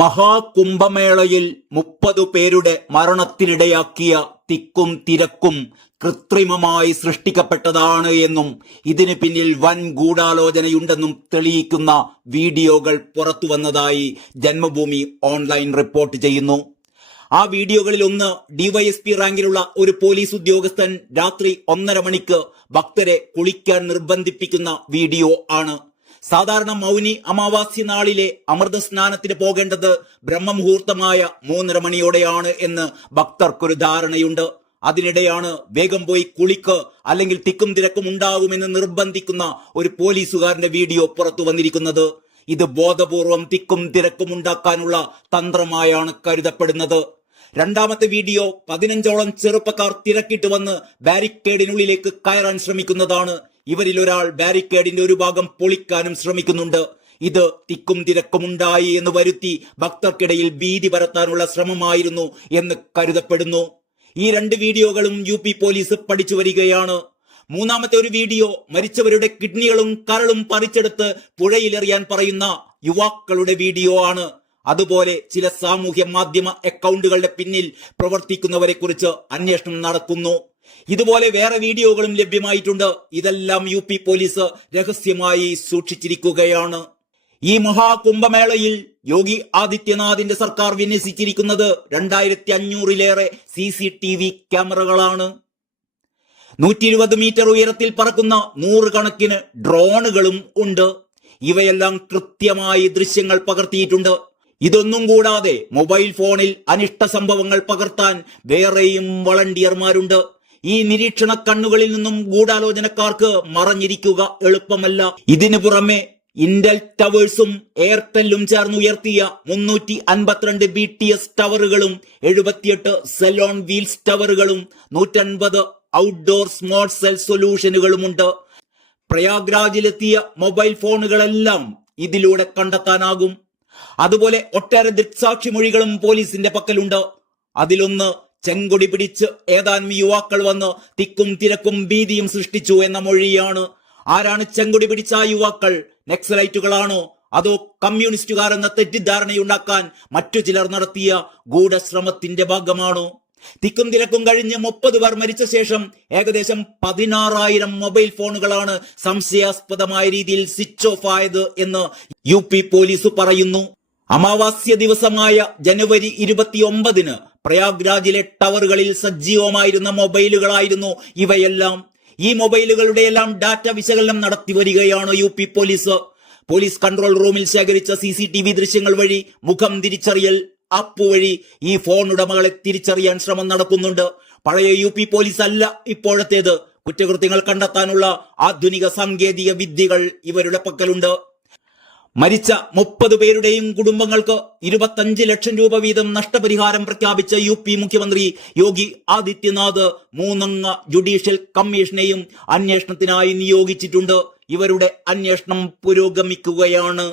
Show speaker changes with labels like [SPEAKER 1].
[SPEAKER 1] മഹാകുംഭമേളയിൽ മുപ്പതു പേരുടെ മരണത്തിനിടയാക്കിയ തിക്കും തിരക്കും കൃത്രിമമായി സൃഷ്ടിക്കപ്പെട്ടതാണ് എന്നും ഇതിന് പിന്നിൽ വൻ ഗൂഢാലോചനയുണ്ടെന്നും തെളിയിക്കുന്ന വീഡിയോകൾ പുറത്തു വന്നതായി ജന്മഭൂമി ഓൺലൈൻ റിപ്പോർട്ട് ചെയ്യുന്നു. ആ വീഡിയോകളിൽ ഒന്ന് ഡിവൈഎസ്പി റാങ്കിലുള്ള ഒരു പോലീസ് ഉദ്യോഗസ്ഥൻ രാത്രി ഒന്നര മണിക്ക് ഭക്തരെ കുളിക്കാൻ നിർബന്ധിപ്പിക്കുന്ന വീഡിയോ ആണ് സാധാരണ മൗനി അമാവാസ്യ നാളിലെ അമൃത സ്നാനത്തിന് പോകേണ്ടത് ബ്രഹ്മമുഹൂർത്തമായ മൂന്നര മണിയോടെയാണ് എന്ന് ഭക്തർക്കൊരു ധാരണയുണ്ട്. അതിനിടെയാണ് വേഗം പോയി കുളിക്ക് അല്ലെങ്കിൽ തിക്കും തിരക്കും ഉണ്ടാകുമെന്ന് നിർബന്ധിക്കുന്ന ഒരു പോലീസുകാരന്റെ വീഡിയോ പുറത്തു വന്നിരിക്കുന്നത്. ഇത് ബോധപൂർവം തിക്കും തിരക്കും ഉണ്ടാക്കാനുള്ള തന്ത്രമായാണ് കരുതപ്പെടുന്നത്. രണ്ടാമത്തെ വീഡിയോ പതിനഞ്ചോളം ചെറുപ്പക്കാർ തിരക്കിട്ട് വന്ന് ബാരിക്കേഡിനുള്ളിലേക്ക് കയറാൻ ശ്രമിക്കുന്നതാണ് ഇവരിൽ ഒരാൾ ബാരിക്കേഡിന്റെ ഒരു ഭാഗം പൊളിക്കാനും ശ്രമിക്കുന്നുണ്ട്. ഇത് തിക്കും തിരക്കും ഉണ്ടായി എന്ന് വരുത്തി ഭക്തർക്കിടയിൽ ഭീതി പരത്താനുള്ള ശ്രമമായിരുന്നു എന്ന് കരുതപ്പെടുന്നു. ഈ രണ്ട് വീഡിയോകളും യു പി പോലീസ് പഠിച്ചു വരികയാണ്. മൂന്നാമത്തെ ഒരു വീഡിയോ മരിച്ചവരുടെ കിഡ്നികളും കരളും പറിച്ചെടുത്ത് പുഴയിലെറിയാൻ പറയുന്ന യുവാക്കളുടെ വീഡിയോ ആണ്. അതുപോലെ ചില സാമൂഹ്യ മാധ്യമ അക്കൗണ്ടുകളുടെ പിന്നിൽ പ്രവർത്തിക്കുന്നവരെ കുറിച്ച് അന്വേഷണം നടക്കുന്നു. ഇതുപോലെ വേറെ വീഡിയോകളും ലഭ്യമായിട്ടുണ്ട്. ഇതെല്ലാം യു പി പോലീസ് രഹസ്യമായി സൂക്ഷിച്ചിരിക്കുകയാണ്. ഈ മഹാകുംഭമേളയിൽ യോഗി ആദിത്യനാഥിന്റെ സർക്കാർ വിന്യസിച്ചിരിക്കുന്നത് രണ്ടായിരത്തി അഞ്ഞൂറിലേറെ സി സി ടി വി ക്യാമറകളാണ്. നൂറ്റി ഇരുപത് മീറ്റർ ഉയരത്തിൽ പറക്കുന്ന നൂറുകണക്കിന് ഡ്രോണുകളും ഉണ്ട്. ഇവയെല്ലാം കൃത്യമായി ദൃശ്യങ്ങൾ പകർത്തിയിട്ടുണ്ട്. ഇതൊന്നും കൂടാതെ മൊബൈൽ ഫോണിൽ അനിഷ്ട സംഭവങ്ങൾ പകർത്താൻ വേറെയും വളണ്ടിയർമാരുണ്ട്. ഈ നിരീക്ഷണ കണ്ണുകളിൽ നിന്നും ഗൂഢാലോചനക്കാർക്ക് മറഞ്ഞിരിക്കുക എളുപ്പമല്ല. ഇതിനു പുറമെ ഇന്റൽ ടവേഴ്സും എയർടെല്ലും ചേർന്ന് ഉയർത്തിയ മുന്നൂറ്റി അൻപത്തിരണ്ട് ബി ടി എസ് ടവറുകളും എഴുപത്തിയെട്ട് സെലോൺ വീൽസ് ടവറുകളും നൂറ്റൻപത് ഔട്ട്ഡോർ സ്മാർട്ട് സെൽ സൊല്യൂഷനുകളുമുണ്ട് പ്രയാഗ്രാജിലെത്തിയ മൊബൈൽ ഫോണുകളെല്ലാം ഇതിലൂടെ കണ്ടെത്താനാകും. അതുപോലെ ഒട്ടേറെ ദൃക്സാക്ഷി മൊഴികളും പോലീസിന്റെ പക്കലുണ്ട്. അതിലൊന്ന് ചെങ്കൊടി പിടിച്ച് ഏതാനും യുവാക്കൾ വന്ന് തിക്കും തിരക്കും ഭീതിയും സൃഷ്ടിച്ചു എന്ന മൊഴിയാണ്. ആരാണ് ചെങ്കൊടി പിടിച്ച യുവാക്കൾ? നെക്സലൈറ്റുകളാണോ? അതോ കമ്മ്യൂണിസ്റ്റുകാരെന്ന തെറ്റിദ്ധാരണയുണ്ടാക്കാൻ മറ്റു ചിലർ നടത്തിയ ഗൂഢശ്രമത്തിന്റെ ഭാഗമാണോ? തിക്കും തിരക്കും കഴിഞ്ഞ് മുപ്പത് പേർ മരിച്ച ശേഷം ഏകദേശം പതിനാറായിരം മൊബൈൽ ഫോണുകളാണ് സംശയാസ്പദമായ രീതിയിൽ സ്വിച്ച് ഓഫ് ആയത് എന്ന് യു പോലീസ് പറയുന്നു. അമാവാസ്യ ദിവസമായ ജനുവരി ഇരുപത്തിയൊമ്പതിന് പ്രയാഗ്രാജിലെ ടവറുകളിൽ സജീവമായിരുന്ന മൊബൈലുകളായിരുന്നു ഇവയെല്ലാം. ഈ മൊബൈലുകളുടെ എല്ലാം ഡാറ്റ വിശകലനം നടത്തി വരികയാണ് U P police. Police control റൂമിൽ ശേഖരിച്ച സി സി ടി വി ദൃശ്യങ്ങൾ വഴി മുഖം തിരിച്ചറിയൽ ആപ്പ് വഴി ഈ ഫോൺ ഉടമകളെ തിരിച്ചറിയാൻ ശ്രമം നടക്കുന്നുണ്ട്. പഴയ യു പി പോലീസ് അല്ല ഇപ്പോഴത്തേത്. കുറ്റകൃത്യങ്ങൾ കണ്ടെത്താനുള്ള ആധുനിക സാങ്കേതിക വിദ്യകൾ ഇവരുടെ പക്കലുണ്ട്. മരിച്ച മുപ്പത് പേരുടെയും കുടുംബങ്ങൾക്ക് ഇരുപത്തഞ്ച് ലക്ഷം രൂപ വീതം നഷ്ടപരിഹാരം പ്രഖ്യാപിച്ച യു പി മുഖ്യമന്ത്രി യോഗി ആദിത്യനാഥ് മൂന്നംഗ ജുഡീഷ്യൽ കമ്മീഷനെയും അന്വേഷണത്തിനായി നിയോഗിച്ചിട്ടുണ്ട്. ഇവരുടെ അന്വേഷണം പുരോഗമിക്കുകയാണ്.